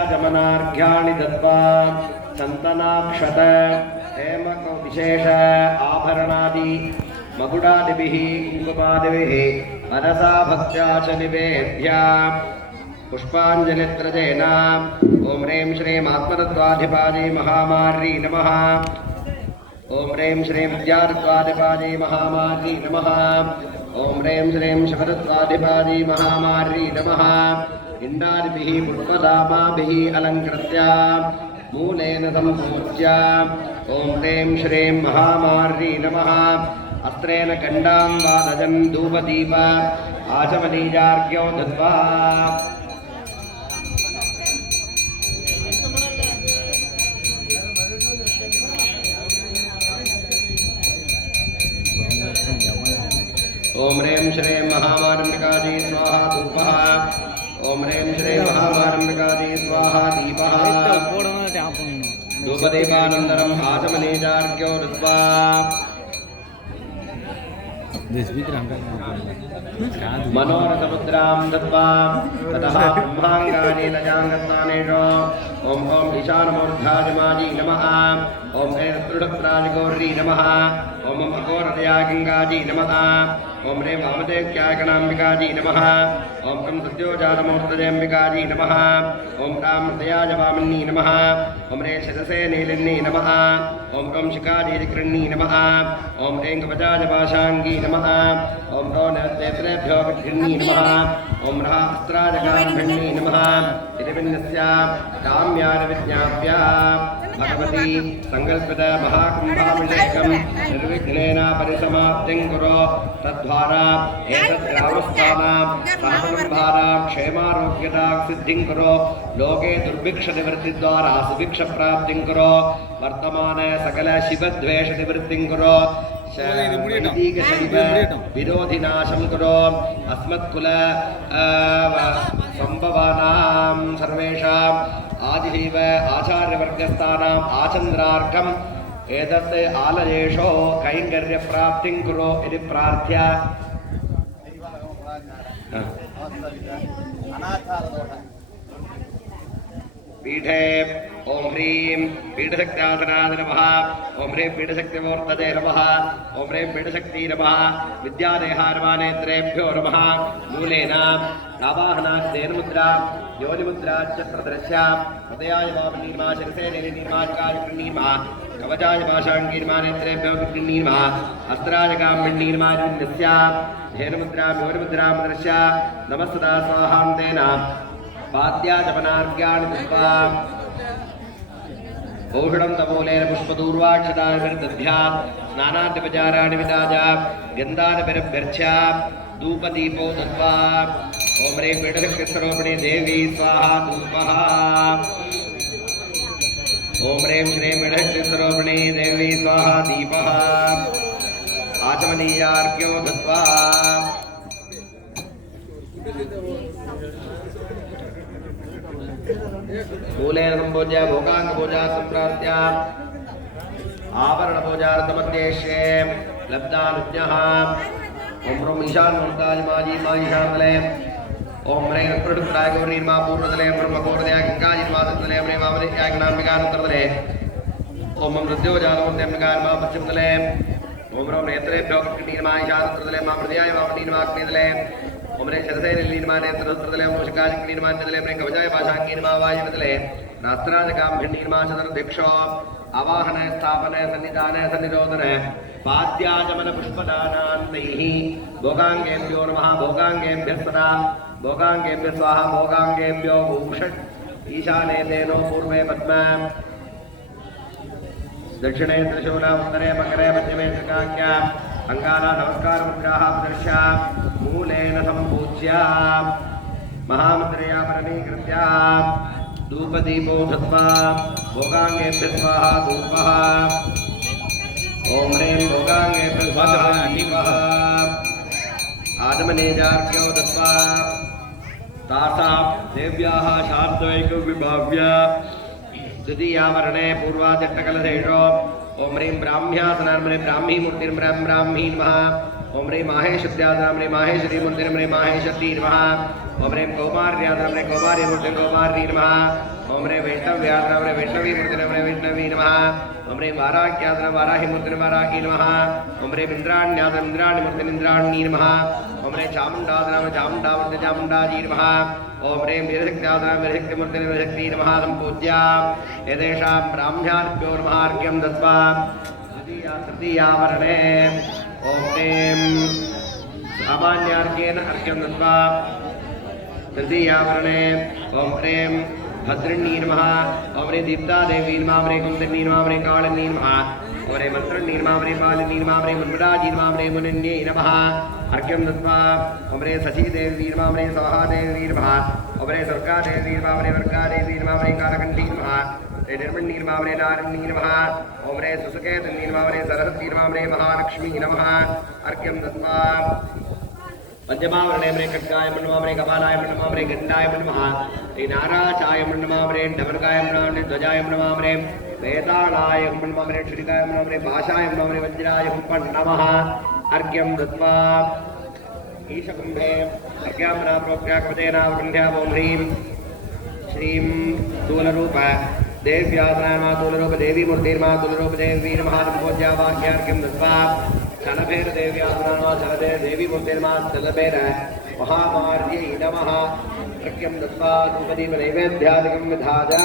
पाद्याजमनार्घ्याणि दत्त्वा चन्दनाक्षत हेमक विशेष आभरणादि मकुडादिभिः कुङ्कुमादिभिः मनसा भक्त्या च निवेद्य पुष्पाञ्जलित्रजेन ॐ ह्रीं श्रीं आत्मतत्त्वाधिपादि महामार्यै नमः। ॐ ह्रीं श्रीं विद्यातत्त्वाधिपादि महामार्यै नमः। ॐ ह्रीं श्रीं शिवतत्त्वाधिपादि महामार्यै नमः। इन्द्रादिभिः पुष्पधामाभिः अलङ्कृत्य मूलेन सम्पूज्य ॐ ह्रीं श्रीं महामार्यै नमः। अस्त्रेण गण्डां वादजन् धूपदीप आचमनीयार्घ्यौ दत्त्वा ॐ ह्रीं श्रीं महामार्मिकाजी स्वाहा धूपः। ॐ ह्रीं श्रीं महामार्मिकाजी स्वाहा दीपः। धूपदीपानन्तरम् आचमनीयार्घ्यौ दत्त्वा मनोरथमुद्रां दत्त्वा ततः ब्रह्माङ्गानि लजाङ्गस्नानेषु ॐ ॐ ईशानमूर्धाजमाजी नमः। ॐ हेरत्रुडत्राजगौर्यै नमः। ॐ अघोरदया गङ्गाजी नमः। ॐ ह्रीं वामदेव्यागणाम्बिकाजी नमः। ॐ कं सद्योजातमूर्तजयम्बिकाजी नमः। ॐ रां हृदयाय वामिन्यै नमः। ॐ ह्रीं शिरसे नीलिन्यै नमः। ॐ कं शिखाजीकृण्यै नमः। ॐ ह्रीं कवचाय पाशाङ्गी नमः। ॐ ह्रौ नेत्रेभ्यो विघ्निन्यै नमः। ॐ ह्रः अस्त्राजगाम्भिन्यै नमः। तिरुविन्नस्य काम्यानि विज्ञाप्य भगवती संकल्पित महाकुम्भाभिषेकं निर्विघ्नेन परिसमाप्तिं कुरु। तद्वारा एतद्ग्रामस्थानां सहकुटुम्बानां क्षेमारोग्यतां सिद्धिं कुरु। लोके दुर्भिक्षनिवृत्तिद्वारा सुभिक्षप्राप्तिं कुरु। वर्तमाने सकल शिवद्वेषनिवृत्तिं कुरु। विरोधिनाशं कुरु। अस्मत्कुल सम्भवानां सर्वेषाम् आदिदेव आचार्यवर्गस्थानाम् आचन्द्रार्कम् एतत् आलयेषु कैङ्कर्यप्राप्तिं कुरु इति प्रार्थ्य पीठे ॐ ह्रीं पीठशक्त्यासनाय नमः। ॐ ह्रीं पीठशक्तिमूर्तये नमः। ॐ ह्रीं पीठशक्ति नमः। विद्यादेहार्वानेत्रेभ्यो नमः। मूलेन आवाहनाख्येन मुद्रा योनिमुद्रा च प्रदर्श्य हृदयाय वामनीर्मा शिरसे नीलिनीर्माकार्यकृण्णीर्मा कवचाय पाशाङ्गीर्मा नेत्रेभ्यो विघ्निर्मा अस्त्राय काम्भिन्नीर्मा निर्मिस्य धेनुमुद्रां योनिमुद्रां प्रदर्श्य नमस्तदा स्वाहान्तेन पाद्याजमनार्घ्याणि दत्त्वा औषधं तमूलेन पुष्पदूर्वाक्षताभिर्दध्या स्नानाद्युपचाराणि विदाय गन्धादिभिरभ्यर्च्य धूपदीपो दत्त्वा ॐ ह्रीं पीठशक्तिस्वरूपिणी देवी स्वाहा धूपः। ॐ ह्रीं श्रीं पीठशक्तिस्वरूपिणी देवी स्वाहा दीपः। आचमनीयार्घ्यो दत्त्वा मूलेन सम्पूज्य भोगाङ्गपूजा सम्प्राप्य आवरणपूजार्थमध्येष्ये लब्धानुज्ञः ॐ ह्रौं ईशानमूर्ताय माजी मा ईशानतले ॐ ह्रीं रक्तपृष्ठाय गौरीर्मा पूर्वतले ब्रह्मगौरदया गङ्गाजिन्मातले ह्रीं वामदेव्यागणाम्बिकानन्तरतले ॐ मृत्योजातमूर्त्यम्बिकान्मा पश्चिमतले ॐ ह्रौं नेत्रेभ्यो कृष्णीर्मा ईशानतले मा हृदयाय वामनीर्माग्नेतले ॐ ह्रीं शिरसे नीलिर्मा नेत्रतले ॐ शिखाजिकृण्णीर्मान्यतले ह्रीं कवचाय पाशाङ्गीर्मा वायुतले नास्त्राजगाम्भिन्नीर्मा चतुर्दिक्षो आवाहने स्थापने सन्निधाने सन्निरोधने पाद्याजमन पुष्पदानान्तैः भोगाङ्गेभ्यो नमः। भोगाङ्गेभ्यः सदा भोगाङ्गेभ्यः स्वाहा भोगाङ्गेभ्यो भूषट् ईशाने तेनो पूर्वे पद्म दक्षिणे त्रिशूला उत्तरे मकरे मध्यमे त्रिकाख्या अङ्गाला नमस्कारमुद्राः प्रदर्श्य मूलेन सम्पूज्य महामुद्रया परमीकृत्य धूपदीपो दत्त्वा भोगाङ्गेभ्यः स्वाहा धूपः। ॐ ह्रीं भोगाङ्गेभ्यः स्वाहा दीपः। आचमनीयार्घ्यो दत्त्वा तासां देव्याः शाब्दैकविभाव्य तृतीयावरणे पूर्वादिष्टकलशेषो ॐ ह्रीं ब्राह्म्यासनां ह्रीं ब्राह्मीमूर्तिं ब्राह्मी नमः। ॐ ह्रीं माहेशत्यासनां ह्रीं माहेश्वरीमूर्तिं ह्रीं माहेश्वरी नमः। ॐ ह्रीं कौमार्यासनां ह्रीं कौमार्यमूर्तिं कौमार्यै नमः। ॐ ओम रे वैष्णव्यादना रे वैष्णवी मूर्तिने रे वैष्णवी नमः ओम रे वाराह्यादना वाराहि मूर्तिने वाराहि नमः ओम रे इन्द्राण्यादना इन्द्राणि मूर्तिने इन्द्राणी नमः ओम रे चामुण्डादना चामुण्डा मूर्तिने चामुण्डाजी नमः ओम रे वीरशक्त्यादना वीरशक्ति मूर्तिने वीरशक्ति नमः सम्पूज्य एतेषां ब्राह्मणाभ्यो नमः अर्घ्यं दत्त्वा तृतीयावरणे ओम ह्रीं सामान्यार्घ्येन अर्घ्यं दत्त्वा तृतीयावरणे ओम ह्रीं भद्रण्णी नमः ओम ह्रीं दीप्तादेवी नमः ओम ह्रीं कुन्दनी नमः ओम ह्रीं कालिनी नमः ओम ह्रीं मन्त्रण्णी नमः ओम ह्रीं पालिनी नमः ओम ह्रीं मुन्मराजी नमः ओम ह्रीं मुनिन्यै नमः अर्घ्यं दत्त्वा ओम ह्रीं शचीदेवी नमः ओम ह्रीं सवहादेवी नमः ओम ह्रीं दुर्गादेवी नमः ओम ह्रीं वर्गादेवी नमः ओम ह्रीं कालकण्ठी नमः निर्मण्णी नमः ओम ह्रीं नारण्णी नमः ओम ह्रीं सुसुकेतन्नी नमः ओम ह्रीं सरस्वती नमः ओम ह्रीं महालक्ष्मी नमः अर्घ्यं दत्त्वा पंचमावरणे ह्रीं खड्गाय नमः ओम ह्रीं कपालाय नमः ओम ह्रीं गण्डाय नमः ह्रीं नाराचाय नमः ओम ह्रीं डमरुकाय नमः ओम ह्रीं ध्वजाय नमः ओम ह्रीं वेताळाय नमः ओम ह्रीं क्षुरिकाय नमः ओम ह्रीं पाशाय नमः ओम ह्रीं वज्राय नमः अर्घ्यं दत्त्वा ईशकुम्भे अर्घ्याम्ना प्रोक्त्या कवचेनावगण्ध्या ओम ह्रीं श्रीं स्थूलरूप देव्यासना स्थूलरूप देवी मूर्तिर्मा स्थूलरूप देवी नमः सम्पूज्य वाक्यार्घ्यं दत्त्वा चलभेर देव्यासना चलभेर देवी मूर्तिर्मा चलभेर महामार्यै नमः अर्घ्यं दत्त्वा धूपदीप नैवेद्यादिकं विधाय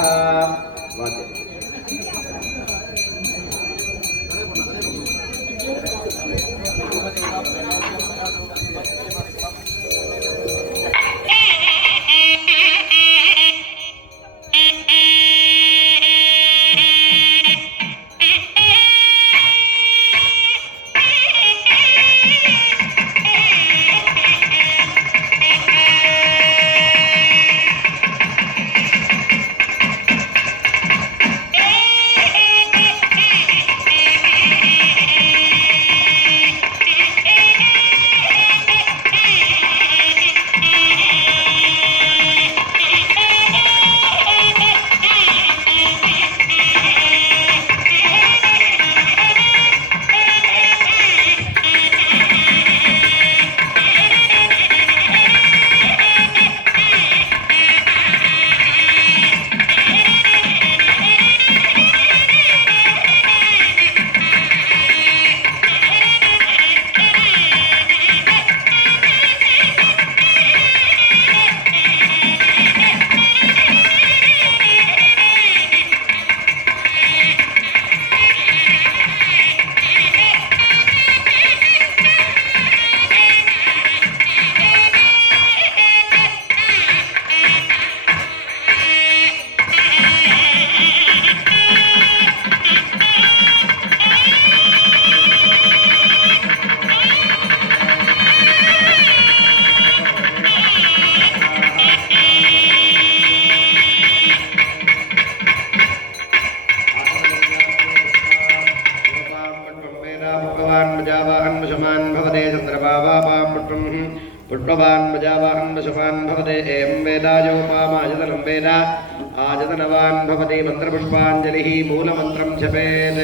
पुष्पवान् प्रजावाहन् वशवान् भवते एवं वेदायोपामायतनं वेद आयतनवान् भवति मन्त्रपुष्पाञ्जलिः मूलमन्त्रं जपेत्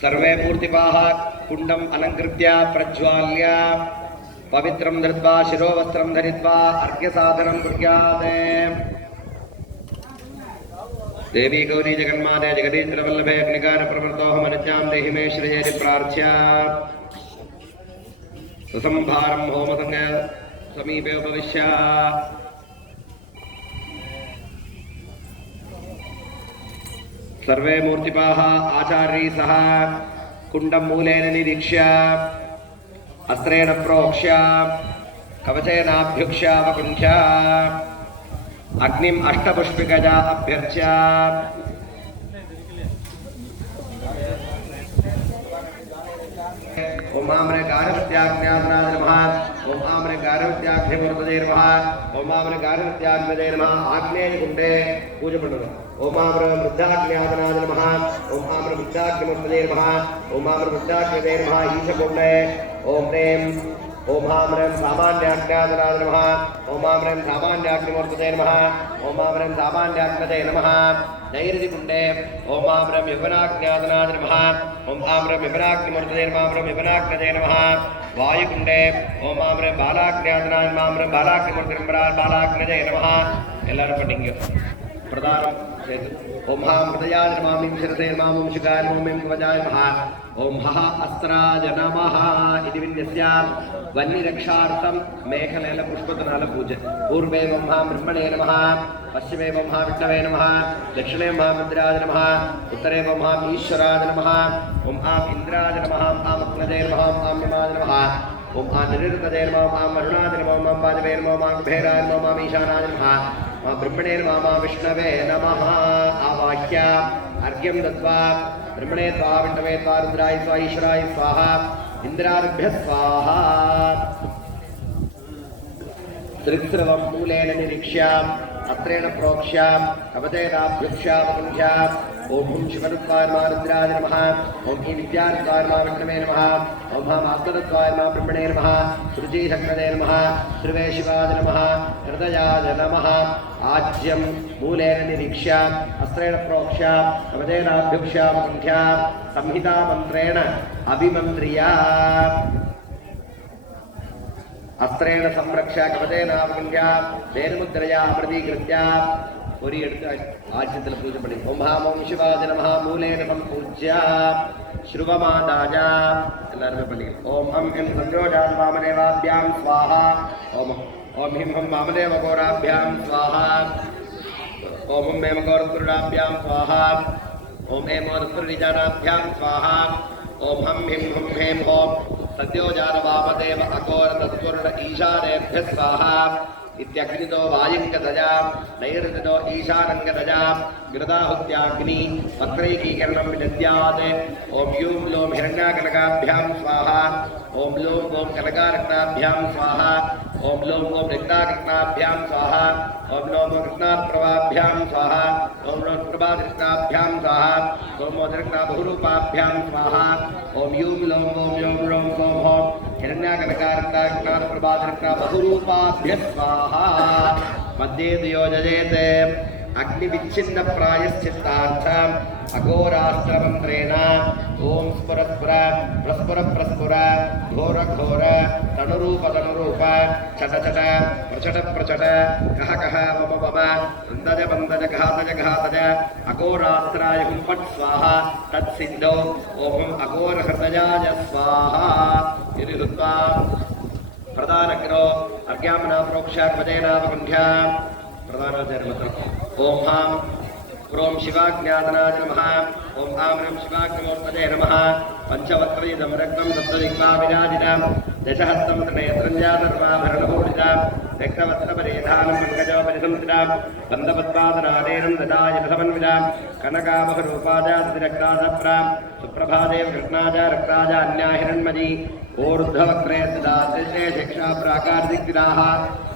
सर्वे मूर्तिपाः कुण्डम् अलङ्कृत्य प्रज्वाल्य पवित्रं धृत्वा शिरोवस्त्रं धरित्वा अर्घ्यसाधनं कुर्यात् देवी गौरी जगन्माते जगदीश्वरवल्लभे अग्निकारप्रवृतोऽहमनुज्ञां देहि मे श्रेयेति प्रार्थ्य सुसंभारं होमसंग समीपे उपविश्य सर्वे मूर्तिपाः आचार्यै सह कुण्डं मूलेन निरीक्ष्य अस्त्रेण प्रोक्ष्य कवचेनाभ्युक्ष्य वकुण्ठ्य अग्निम् अष्टपुष्पिकया अभ्यर्च्य ओम आम्रे गारहत्याग्न्यासनाय नमः ओम आम्रे गारहत्याग्निमूर्तये नमः ओम आम्रे गारहत्याग्नये नमः आग्नेयकुण्डे पूजा पण्णनु ओम आम्रे वृद्धाग्न्यासनाय नमः ओम आम्रे वृद्धाग्निमूर्तये नमः ओम आम्रे वृद्धाग्नये नमः ईशकुण्डे ओम ह्रीं ओम आम्रें सामान्याग्न्यासनाय नमः ओम आम्रें सामान्याग्निमूर्तये नमः ओम आम्रें सामान्याग्नये नमः नैऋतिकुण्डे ओम आम्रें यवनाग्न्यासनाय नमः ओम आम्रें यवनाग्निमूर्तये नमः आम्रें यवनाग्नये नमः वायुकुण्डे ओम आम्रें बालाग्न्यासनाय नमः आम्रें बालाग्निमूर्तये नमः बालाग्नये नमः எல்லாரும் பண்ணிங்க பிரதானம் ओम हां हृदयाय नमः ॐ शिरसे नमः ॐ शिखाय नमः ॐ कवचाय नमः ॐ हः अस्त्राय नमः इति विन्यस्य वह्निरक्षार्थं मेखलेन पुष्पतनाल पूज पूर्वे ओम हां ब्रह्मणे नमः पश्चिमे ओम हां विष्णवे नमः दक्षिणे ओम हां रुद्राय नमः उत्तरे ओम हां ईश्वराय नमः ओम हां इंद्राय नमः ओम हां अग्नये नमः ओम हां यमाय नमः ओम हां निरुक्तये नमः ओम हां वरुणाय नमः ओम हां वाजवे नमः ओम हां कुबेराय नमः ओम हां ईशानाय नमः ब्रह्मणे नमः विष्णवे नमः आवाह्य अर्घ्यं दत्वा ब्रह्मणे त्वा विष्णवे त्वा रुद्राय त्वा ईश्वराय स्वाहा इंद्राभ्य स्वाहा त्रिस्रवं मूलेन निरीक्ष्य अस्त्रेण प्रोक्ष्य कवचेनाभ्युक्ष्यावकुण्ठ्या ओम शिवरुद्वाय नमः रुद्राय नमः ओम विद्यारुद्वाय नमः विष्णवे नमः ओम आत्मरुद्वाय नमः ब्रह्मणे नमः श्रुतिशक्तये नमः श्रीवे शिवाय नमः हृदयाय नमः आज्यं मूलेन निरीक्ष्य अस्त्रेण प्रोक्ष्य कवचेनाभ्युक्ष्यावकुण्ठ्या संहिता मंत्रेण अभिमन्त्र्या अस्त्रेण संरक्ष्य कवचेनावकुण्ठ्या वेदमुद्रया अमृतीकृत्य ओरी आज्यത്തിൽ പൂജ പണി ഓം ഹാം ഓം ശിവായ നമഃ മൂലേന സംപൂജ്യ ശ്രുവമാദായ എല്ലാവരും പണി ഓം ഹം ഹം സഞ്ജോജാൻ വാമദേവാഭ്യാം സ്വാഹ ഓം ഓം ഹിം ഹം വാമദേവഘോരാഭ്യാം സ്വാഹ ഓം ഹം ഹേമഘോരത്തുരുടാഭ്യാം സ്വാഹ ഓം ഹേമോരത്തുരുനിജാനാഭ്യാം സ്വാഹ ओम हम हिम हम हेम ओम सद्योजान वामदेव अघोरतत्वरुण ईशानेभ्यः स्वाहा इत्यग्नितो वायुङ्गतजा नैऋतितो ईशानङ्गतजा गृदाहुत्याग्नि वक्रैकीकरणं विदद्यात् ओम यूं लों हिरण्याकनकाभ्यां स्वाहा ओम लों ओं कनकारत्नाभ्यां स्वाहा ओम लों ओं रक्ताकृष्णाभ्यां स्वाहा ओम लों ओं कृष्णाप्रभाभ्यां स्वाहा ओम लों प्रभाकृष्णाभ्यां स्वाहा ओम लों बहुरूपाभ्यां स्वाहा ओम यूं लों लों ओं हिरण्याकनकारत्नाकृष्णाप्रभाकृष्णा बहुरूपाभ्यः स्वाहा मध्ये योजयेत् अग्निविच्छिन्न प्रायश्चित्तार्थम् अघोरास्त्रमन्त्रेण ओम स्फुर स्फुर प्रस्फुर प्रस्फुर घोर घोर तनुरूप तनुरूप छट छट प्रचट प्रचट कह कह मम मम बन्दज बन्दज घातज घातज अघोरास्त्राय हुं फट् स्वाहा तत्सिद्धौ ओम अघोरहृदयाय स्वाहा इति कृत्वा प्रधानग्रो अर्घ्यामना प्रोक्षात्मजेनावकुण्ठ्या प्रधानाचार्यमन्त्रम् ओम हां क्रोम शिवाज्ञातनाय नमः ओम हां ह्रीं शिवाग्निमूर्तये नमः पंचवक्त्रयुधं रक्तं सप्तदिक्पा विराजितं दशहस्तं तृणयत्रञ्जातर्वाभरणभूषितं रक्तवस्त्रपरिधानं पङ्कजोपरिसंस्थितं बन्धपद्मादनादेनं ददाय समन्वितं कनकाभरणरूपाजातिरक्तासप्रां सुप्रभादेव कृष्णाज रक्ताज अन्याहिरण्मयी ऊर्ध्ववक्त्रे सदाश्रिते शिक्षा प्राकारदिक्तिनाः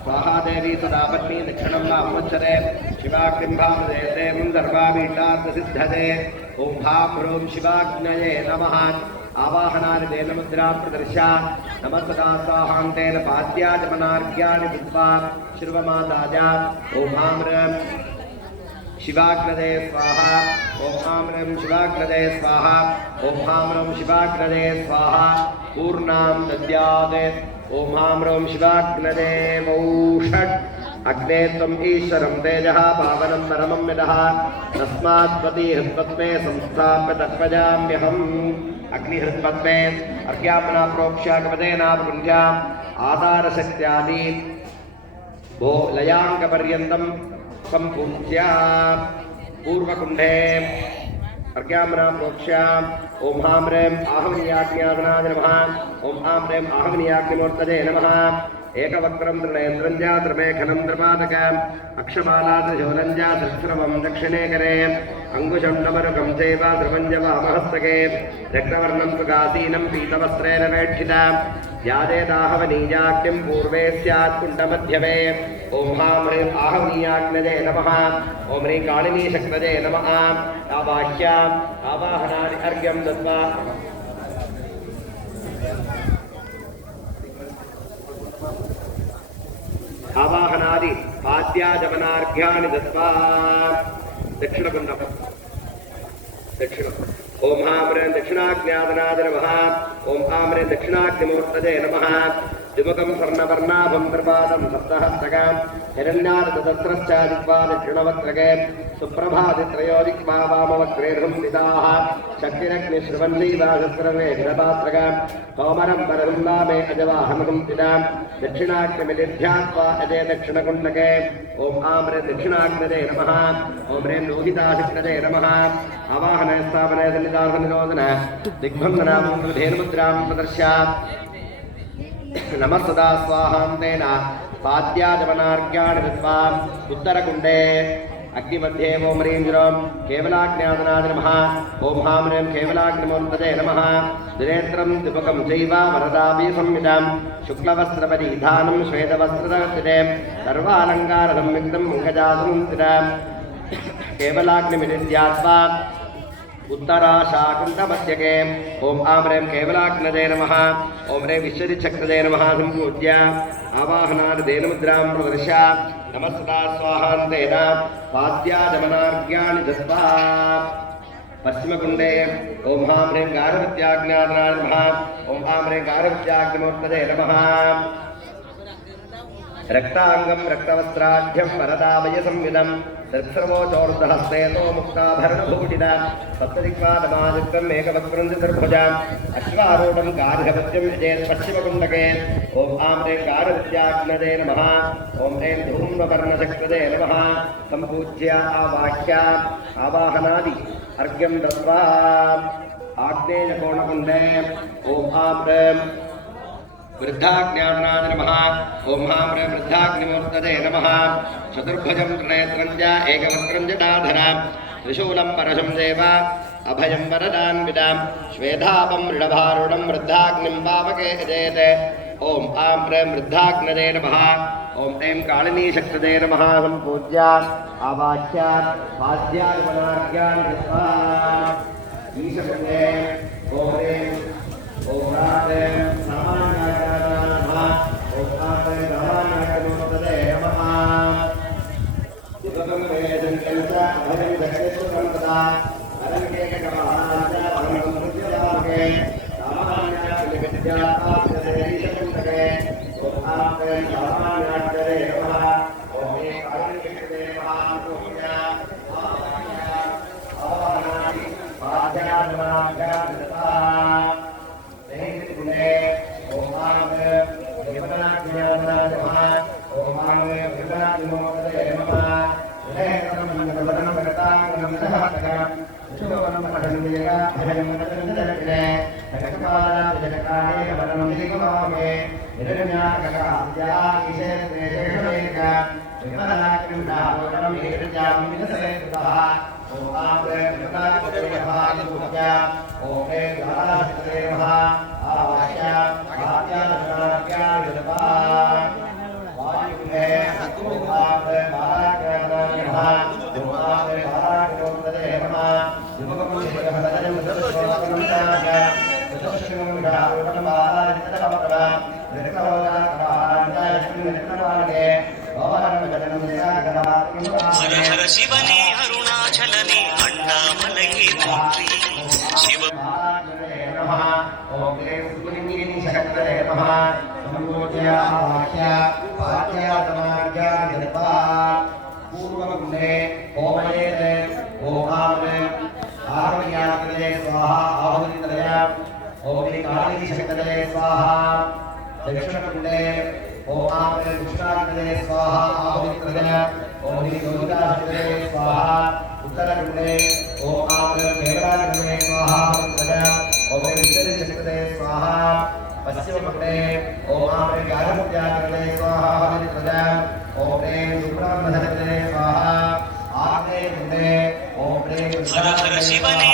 स्वाहा देवी सदा पत्नी दक्षिणं वामुच्चते शिवाग्निम्भामदेवं सर्वाभीष्टार्थसिद्धते ओं हां ह्रूं शिवाग्नये नमः आवाहनानि तेन मुद्रां प्रदर्श्य नमस्तदा स्वाहान्तेन पाद्याजमनार्घ्यानि दत्त्वा श्रुवमादाय ओं हां ह्रीं शिवाग्नदे स्वाहा ओं हां ह्रीं शिवाग्नदे स्वाहा ओं हां ह्रीं शिवाग्नदे स्वाहा पूर्णां दद्यात् ओं हां ह्रीं शिवाग्नदेवौषट् अग्ने त्वम् ईश्वरं तेजः पावनं परमं यदः तस्मात् त्वति हृत्पद्मे संस्थाप्य तत्पजाम्यहम् अग्निहृत्पद्मे अर्घ्यामना प्रोक्ष्य कवचेनावकुण्ठ्या आधारशक्त्यादि भो लयाङ्गपर्यन्तं सम्पूज्य पूर्वकुण्डे अर्घ्यामना प्रोक्ष्य ओं हां ह्रीं आहवनीयाग्न्यागनाय नमः ओं हां ह्रीं आहवनीयाग्निमूर्तये नमः एकवक्त्रं तृणेन्द्रं च त्रिमेखनं त्रिपादकम् अक्षमालात्रिशूलं च सहस्रवं दक्षिणे करे अङ्कुशं नमरुकं चैव ध्रुवं च वामहस्तके रक्तवर्णं सुखासीनं पीतवस्त्रेण वेष्टितं यादेदाहवनीयाग्निं पूर्वे स्यात् कुण्डमध्यमे ओं हां ह्रीं आहवनीयाग्नये नमः ओं ह्रीं कालिनीशक्तये नमः आवाह्य आवाहनानि अर्घ्यं दत्त्वा आवाहनादि पाद्याजमनार्घ्यानि दत्त्वा दक्षिणकुण्डं दक्षिणम् ओं हां ह्रीं दक्षिणाग्न्यादनाय नमः ओं हां ह्रीं दक्षिणाग्निमूर्तये नमः द्विमुखं स्वर्णवर्णाभं त्रिपादं सप्तहस्तकां हिरण्यार्धदस्रश्चादित्वा दक्षिणवक्त्रके सुप्रभादित्रयोदिक्वा वामवक्त्रेर्हं स्थिताः शक्तिरग्निश्रवन्नीवाशस्रवे घृतपात्रकां कौमरं परहं नामे अजवाहमहं स्थितां दक्षिणाग्निमिलिध्यात्वा अजय दक्षिणकुण्डके ॐ आम्रे दक्षिणाग्नदे नमः ॐ ह्रीं लोहिताशक्नदे नमः आवाहनय स्थापनय सन्निधाननिरोधन दिग्बन्धनां धेनुमुद्रां प्रदर्श्य नमस्तदा स्वाहां तेन पाद्याजमनार्घ्याणि दत्त्वा उत्तरकुण्डे अग्निमध्ये ॐ ह्रीं ज्रों केवलाग्न्यादनाय नमः ॐ हां ह्रीं केवलाग्निमूर्तये नमः दिनेत्रं द्विमुखं चैव वरदाभि संयुतं शुक्लवस्त्रपरिधानं श्वेतवस्त्रधरे सर्वालङ्कारसंयुक्तं मुखजासुमुन्दितं केवलाग्निमिलिध्यात्वा उत्तराशाकुण्डमध्यके ॐ आं ह्रीं केवलाग्नदे नमः ॐ ह्रीं विश्वदिचक्रदे नमः सम्पूज्य आवाहनादेनमुद्रां प्रदर्श्य नमस्ता स्वाहान्तेन पाद्याजमनार्घ्याणि दत्त्वा पश्चिमकुण्डे ॐ हां ह्रीं गारवत्याग्न्यादनाय नमः ॐ आं ह्रीं गारवत्याग्निमूर्तये नमः रक्तांगं रक्तवस्त्राढ्यं वरदाभय संयुतं सर्वोचोर्धहस्तेतो मुक्ताभरणभूषिता सप्तदिक्पादमादित्यं एकवक्त्रं चतुर्भुजाम् अश्वारूढं गार्हपत्यं विजेत् पश्चिमकुण्डके ॐ आं ह्रीं गारवत्याग्नदे नमः ॐ ह्रीं धूम्रवर्णचक्रदे नमः सम्पूज्य आवाह्य आवाहनादि अर्घ्यं दत्त्वा आग्नेयकोणकुण्डे ॐ आं ह्रीं वृद्धाग्न्यादनाय नमः ॐ हां ह्रीं वृद्धाग्निमूर्तये नमः चतुर्भुजं त्रिनेत्रं च एकवक्त्रं जटाधरं त्रिशूलं परशं देव अभयं वरदान्वितं श्वेतापं मृडभारूढं वृद्धाग्निं पावके यजेत् ॐ आं ह्रीं वृद्धाग्नदे नमः ॐ ह्रीं कालिनीशक्तदे नमः सम्पूज्य आवाह्य पाद्याजमनार्घ्याणि दत्त्वा ईशकुण्डे ॐ ह्रीं ॐ ह्रीं हर हर शिवने अरुणाचलने अण्डामलये पुत्री शिव पूर्वकुण्डे ओमयेते ओहामे आरण्याकृते स्वाहा आहुतित्रया ओमि कालीशक्तये स्वाहा दक्षिणकुण्डे ओमामे कृष्णाकृते स्वाहा आहुतित्रया ओमि लोहिताशक्तये स्वाहा उत्तरकुण्डे ओमामे केवलाकृते स्वाहा आहुतित्रया ओमि विश्वदिशक्तये स्वाहा पश्चिमकुण्डे ओमामे गारमुद्याकृते स्वाहा आहुतित्रया ओम ह्रीं शुक्रांबरधरे स्वाहा आग्नेयकुण्डे ओम ह्रीं हर हर शिवने